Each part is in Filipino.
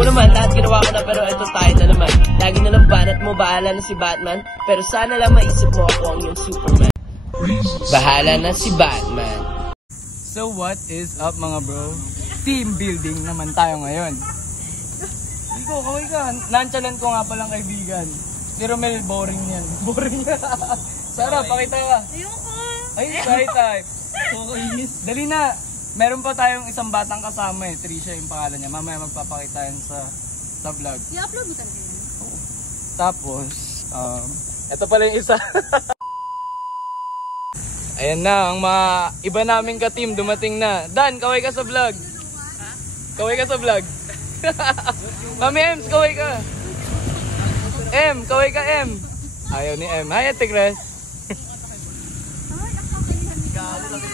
mo naman, lahat ginawa ko na pero eto tayo na naman. Lagi na lang banat mo, bahala na si Batman. Pero sana lang maisip mo ako ang yung Superman. Bahala na si Batman. So what is up mga bro? Team building naman tayo ngayon. Ikaw, kaway ka. Nonchalant ko nga palang kaibigan. Si Romel, boring yan. Boring yan. Sarah, pakita ka. Ayoko. Ay, shy type. Dali na. Meron pa tayong isang batang kasama eh. Trisha yung pangalan niya. Mamaya magpapakita yan sa vlog. I-upload mo talaga yan? Oo. Tapos, ito pala yung isa. Ayan na, ang mga iba naming ka-team dumating na. Dan, kaway ka sa vlog. Kaway ka sa vlog. Mami Ems, kaway ka. M, kaway ka M. Ayaw ni M. Hi, Ate Gres.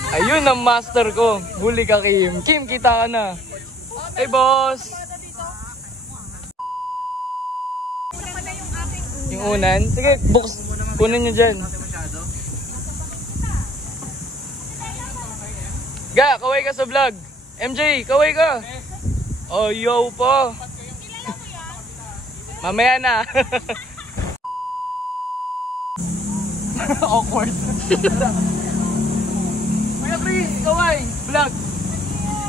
Ayun ang master ko. Huli ka, Kim. Kim, kita ka na. Hey, boss. Yung unan. Sige, buks. Kunin nyo dyan. Ga, kaway ka sa vlog. MJ, kaway ka. Oh, yo po. Mamaya na. Awkward. Kuya Chris, kaway. Vlog.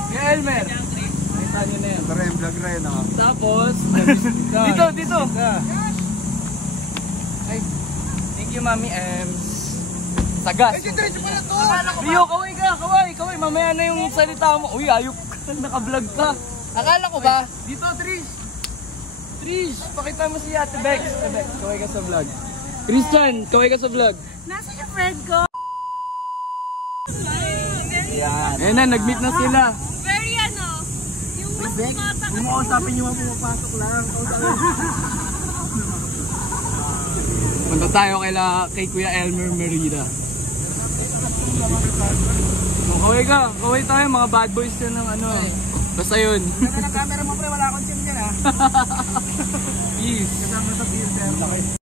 Kuya Elmer. Nakita nyo na yan. Pero yung vlog na yun ako. Tapos, dito. Ay, thank you, Mami Ems. Sagas. Rio, kaway ka, kaway. Mamaya na yung salita mo. Uy, ayok. Naka-vlog ka. Akala ko ba? Dito, Trish, pakita mo si Ate Bex. Ate Bex, kaway ka sa vlog. Christian, kaway ka sa vlog. Nasa yung friend ko? Yan. Ayan na, nag-meet na sila. Very yung mas mata ka. Kumukausapin nyo ang pumapasok lang. Punta tayo kay Kuya Elmer Merida. Kaway tayo, mga bad boys yan ng ano. Basta yun. Ganda ng camera mo pre, wala akong team dyan ha. Peace. Kasama sa filter.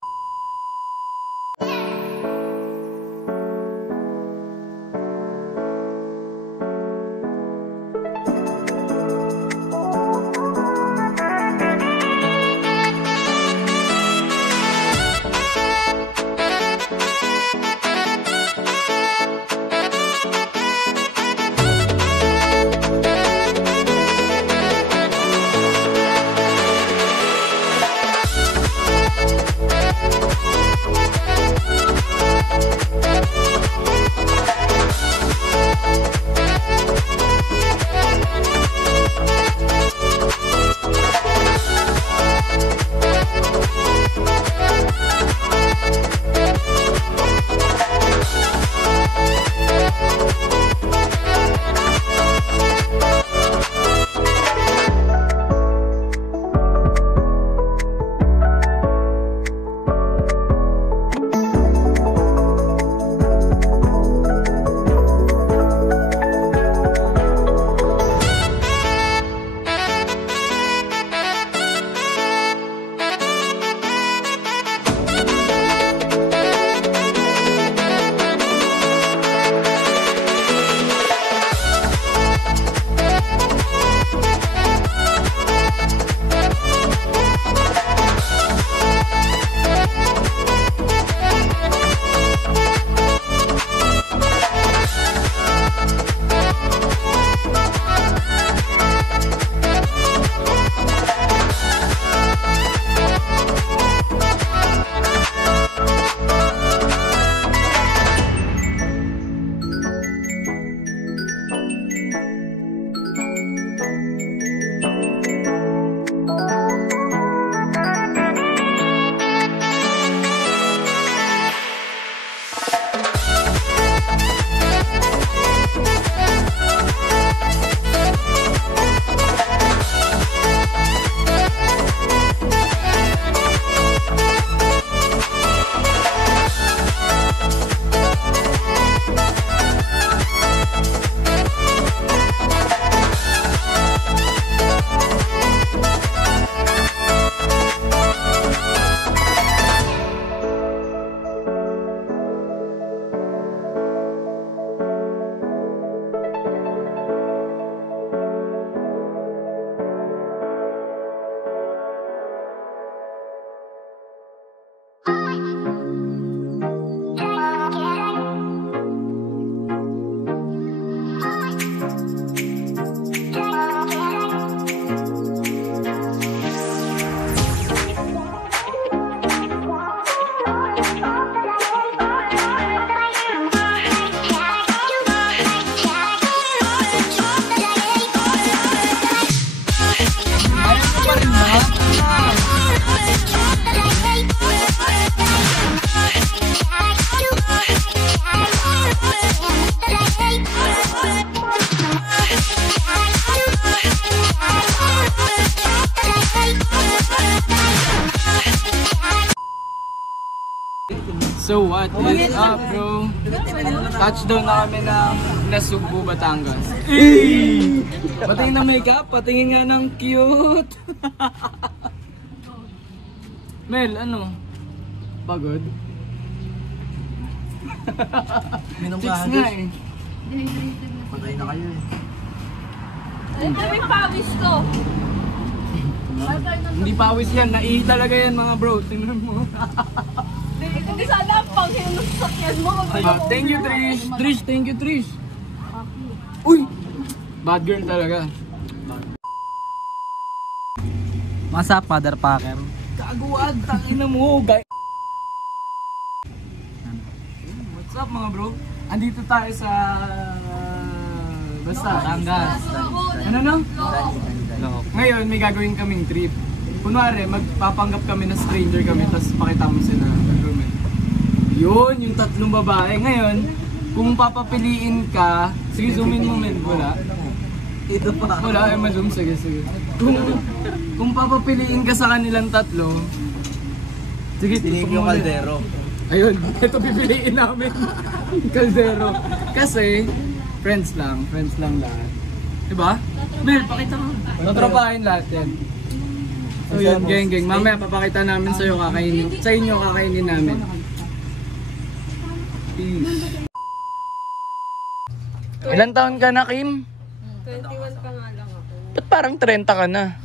So what is up, bro? Touchdown na kami ng Nasugbu, Batangas. Patingin na makeup, patingin nga ng cute. Mel, ano? Pagod? Minum Chicks nga eh. Patay na kayo eh. Ang daming pawis ko. Hindi pawis yan, naihi talaga yan mga bro. Tingnan mo. Hindi sana ang panghin ng sakyan mo. Thank you, Trish. Trish, thank you, Trish. Uy! Bad girl talaga. Masa, Father Packer? Kaguwag, tangina mo, guy. What's up mga bro? Andito tayo sa... basta, Batangas. Ano no? Ngayon, may gagawin kaming trip. Kunwari, magpapanggap kami na stranger kami, tapos pakita mo sila. Yun, yung tatlong babae. Ngayon, kung papapiliin ka, sige zoomin mo men, wala. Ito pa. Wala, ay ma-zoom, sige. Kung papapiliin ka sa kanilang tatlo, sige, Tinig yung kaldero. Ayun, ito pipiliin namin. Kaldero. Kasi, friends lang lahat. Diba? Mel, pakita mo. Tatrapahin lahat yan. So yun, geng. Mamaya papakita namin sa'yo kakainin. Sa inyo kakainin namin. Peace. Ilan taon ka na, Kim? 21 pa nga lang ako. Ba't parang 30 ka na?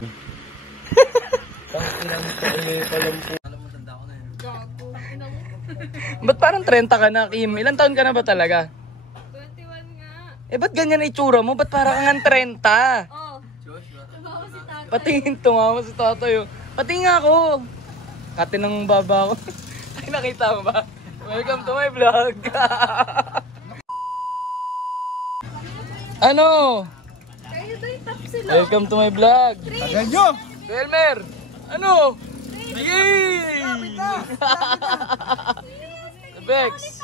Ba't parang 30 ka na, Kim? Ilan taon ka na ba talaga? 21 nga. Eh, ba't ganyan na itsura mo? Ba't parang kang 30? Oh. Tumawa si tatay. Patingin, tumawa si tatay. Patingin nga ako. Kati ng baba ko. Ay, nakita mo ba? Welcome to my vlog. Ano? Kayo daw yung top sila. Welcome to my vlog. Tagal nyo! Elmer! Ano? Yay! Bex!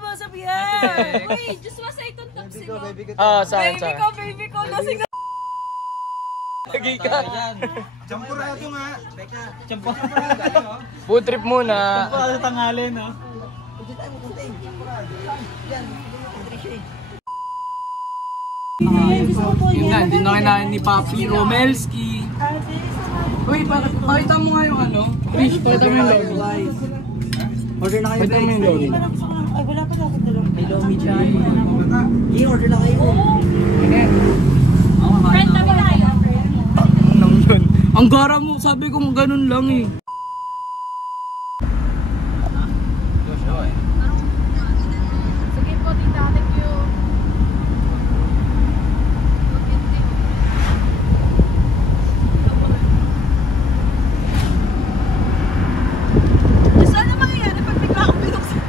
Basa yan. Uy, just masa itong top sila. Ah, saan? Baby ko, lasing Lagi ka. Champurado nga. Food trip muna. Champurado tangalin, no? Yun nga, hindi na kinain ni Papi Romelski. Uy, pakita mo nga yung ano. Fish, pakita mo yung logo. Order na kayo. Pakita mo yung logo. Ay, wala pa ako dalawa. May lomi chay. I-order na kayo. Friend, tabi tayo. Nang yun. Ang gara mo, sabi kong ganun lang eh. Sige po, tita. Thank you. Saan na mangyayari pag bigla akong binuksan?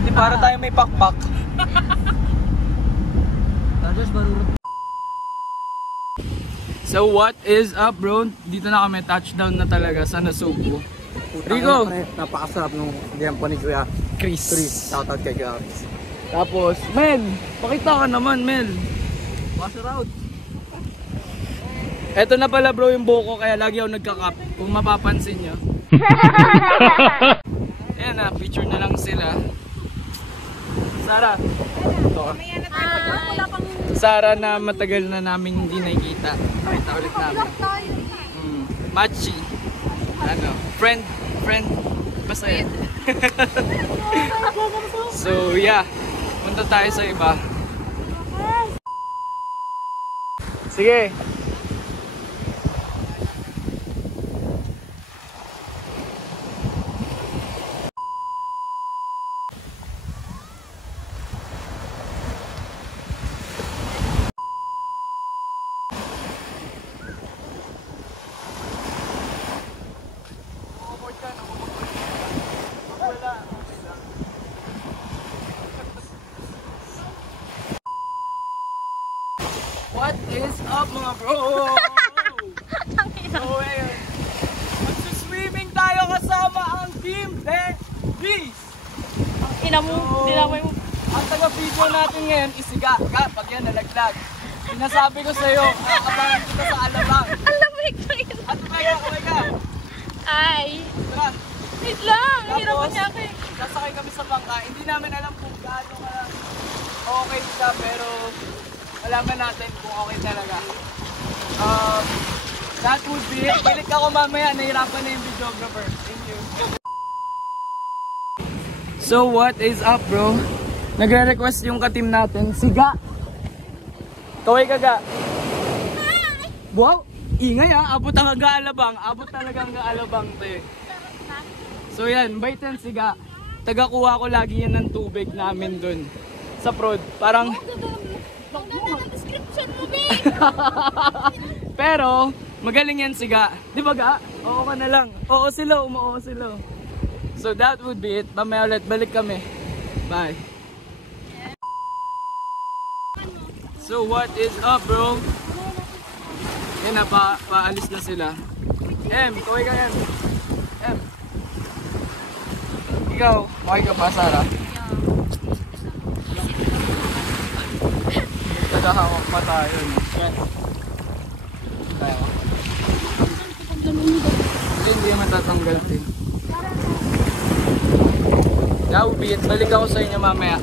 Hindi para tayo may pakpak. Tapos marurot. So what is up bro? Dito na kami, touchdown na talaga sa Nasugbu. Rico! Napakasarap nung diyempo ni Kuya Chris. Shoutout kay Kuya Chris. Tapos, Mel! Pakita ka naman, Mel! Wash out. Eto na pala bro yung buko, kaya lagi ako nagka-cup. Kung mapapansin nyo. Ayan na, picture na lang sila. Sara. Ito. Wala pang Sara na matagal na namin hindi nakikita. Nakita ulit namin. tayo. Machi. Ano? Friend. Basta yan. So yeah. Punta tayo sa iba. Sige. What is up mga bro? So ayun, magsuswimming tayo kasama ang Team Bees. Ina mo, dinamay mo. Ang taga-video natin ngayon is si Gaga, pag yan nalaglag. Sinasabi ko sa'yo, abangan kita sa Alabang. Alamig na yun. At kumay ka. Ay. Tara. Wait lang, hirap Tapos, namin alam kung gaano ka okay siya, pero malaman natin kung okay talaga. That would be it. Balik ako mamaya, nahirapan na yung videographer. Thank you. So what is up, bro? Nagre-request yung ka-team natin, Siga. Kaway kaga. Wow, ingay ha, abot ang gaalabang. Abot talaga ang gaalabang to eh. So yan, bait yan Siga. Tagakuha ko lagi yan ng tubig namin dun sa prod. Parang description mo, babe! pero magaling yan Siga. Di ba ga? Oo ka na lang. Oo sila, umoo sila. So that would be it. Mamaya ulit, balik kami. Bye. So what is up, bro? Yan na, paalis na sila. Kaway ka yan. Ikaw, makay ka pa, Sarah? Tagahawak pa tayo. Hindi matatanggal din. That would be it. Balik ako sa inyo mamaya.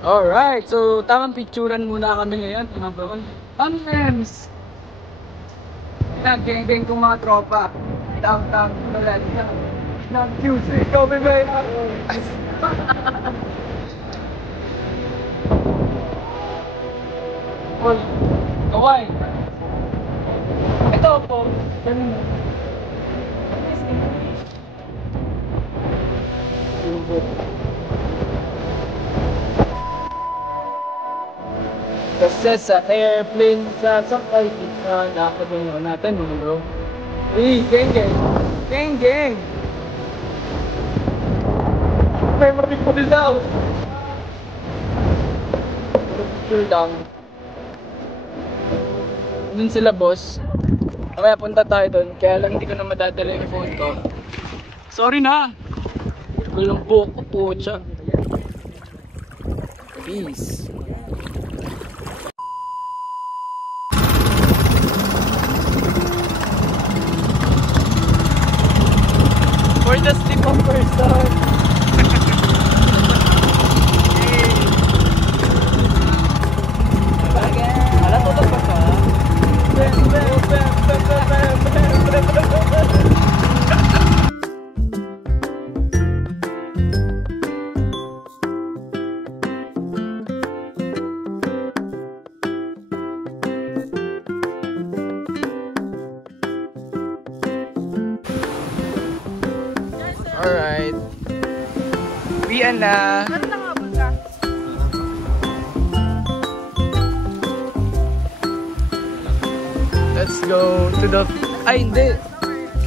Alright, so tamang picturean muna kami ngayon, mga bro. Friends! Nag-gang-gang kong mga tropa. Downtown, Malaysia. Nag-music kami ba yun? Kaway! Ito po. Kasi sa airplane, sasakay kita, nakabunyo natin mga bro. Hey, gang gang! Gang gang! memory ko nila. Sure lang. Dun sila boss. Mamaya punta tayo dun. Kaya lang hindi ko na madadala yung phone ko. Sorry na. Walang buko po siya. Peace. For the sleep of person. Ala, tutok pa siya. Alright. Uwian na. Ano nangabol ka? Let's go to the... Ay, hindi.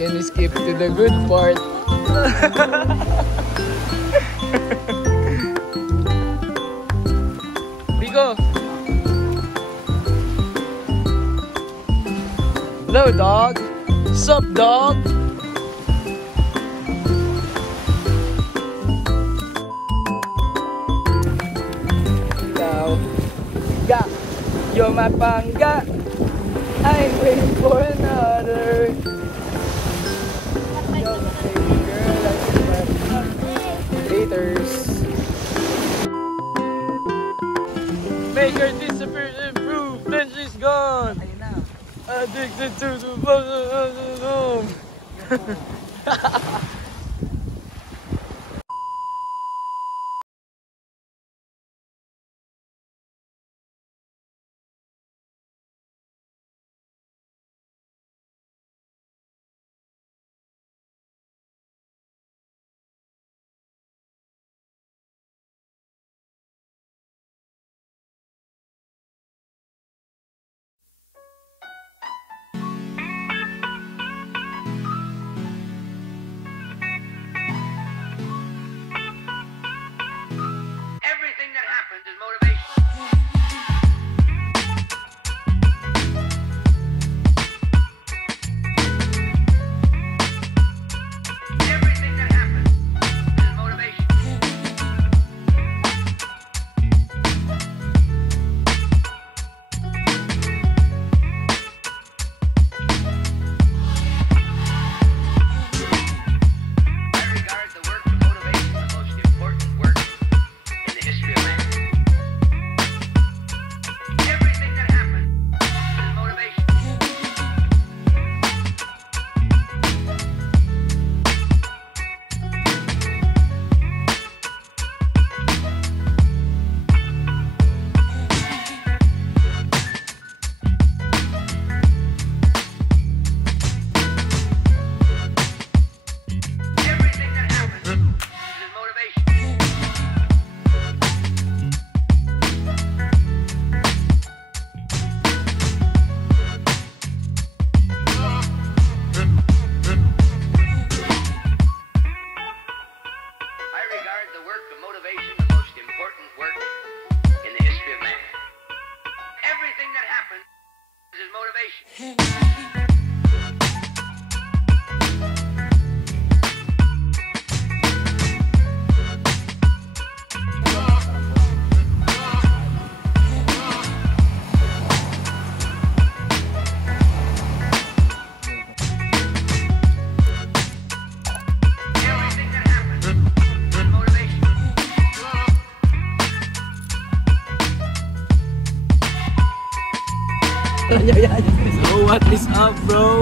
Can we skip to the good part? Rico! Hello, dog. Sup, dog? Ga, you're my pangga. I'm waiting for another. You're my favorite girl, like haters. Make her disappear, improve, then she's gone. Addicted to the boom. So what is up, bro?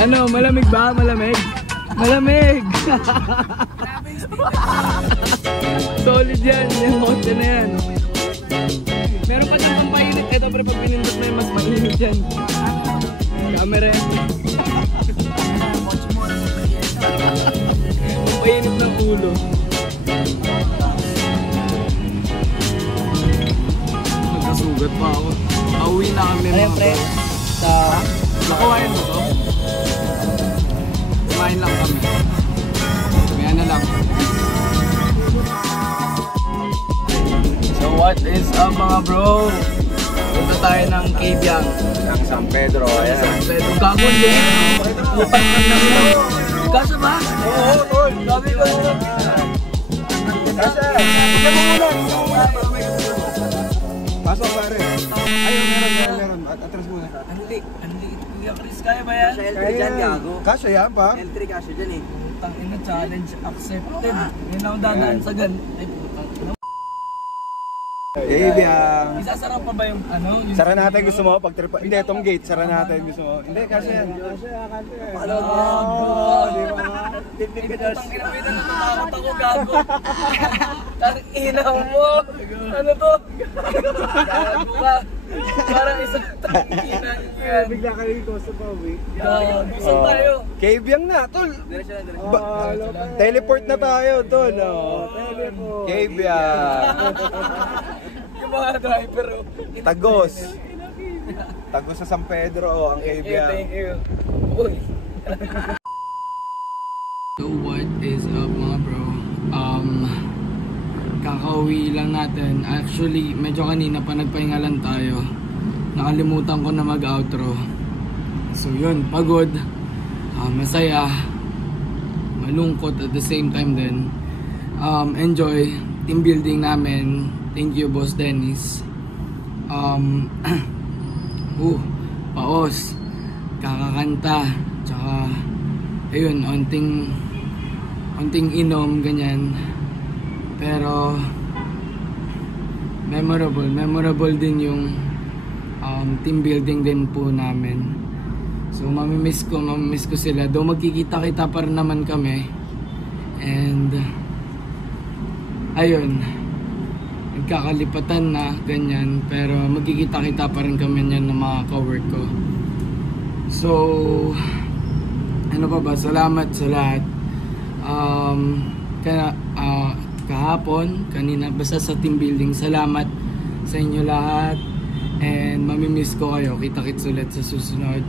Ano, malamig ba? Malamig? Malamig! Solid yan, yung kotse na yan. Meron pa dyan pang painit. Ito pre, pag pinindot na yun, mas mainit yan. Camera yan. Painit ng ulo. Nagkasugat pa ako. Pauwi na kami mga pre. Nakuhain mo to? Kumain lang kami. na lang. So what is up mga bro? Punta tayo ng Kabyang. Ang San Pedro. Ayan. San Pedro. Gagawin din. Upang ka na mo. Kasya ba? Oo, tol. Sabi ko. Kasya. Tignan mo nga lang. Pasok pare. Ayun, meron. Atras muna. Anli. Kuya Chris, kaya ba yan? L3 dyan, gago. Kasya yan pa? L3 kasya dyan eh. Putang ina, challenge accepted. Yan ako dadaan sa gan. Ay putang ina. Kabyang. Isasarap pa ba yung ano? Yung Sara natin gusto mo pag tripa. Hindi, itong gate. Sara natin gusto mo. Hindi, kasya yan. Putang ina, wait na natatakot ako gago. Tang ina mo. Ano to? Gago ka. Parang isang tang ina. Bigla ka rin kosa pa, wait. Gusto tayo. Kabyang na, tol. Teleport na tayo, tol. Kabyang. Yung mga driver. Tagos. Tagos sa San Pedro, ang Kabyang. Thank you. Uy. So what is up mga bro? Kakauwi lang natin. Actually, medyo kanina pa nagpahingalan tayo. Nakalimutan ko na mag-outro. So yun, pagod. Masaya. Malungkot at the same time din. Enjoy. Team building namin. Thank you, Boss Dennis. Paos. Kakakanta. Tsaka, ayun, onting inom, ganyan. Pero memorable din yung team building din po namin. So mamimiss ko sila. Though magkikita-kita pa rin naman kami. And ayun, nagkakalipatan na ganyan, pero magkikita-kita pa rin kami niyan ng mga ka-work ko. So ano pa ba? Salamat sa lahat. Kahapon, kanina, basta sa team building, salamat sa inyo lahat. And mamimiss ko kayo. Kita-kits ulit sa susunod.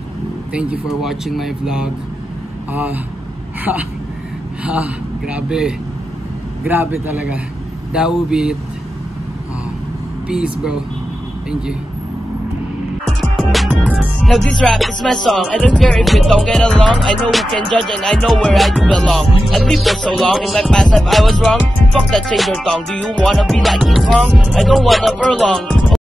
Thank you for watching my vlog. Grabe talaga. That will be it. Peace bro. Thank you. Now this rap is my song. I don't care if you don't get along. I know who can judge and I know where I do belong. I've lived for so long. In my past life I was wrong. Fuck that, change your tongue. Do you wanna be like King Kong? I don't wanna prolong.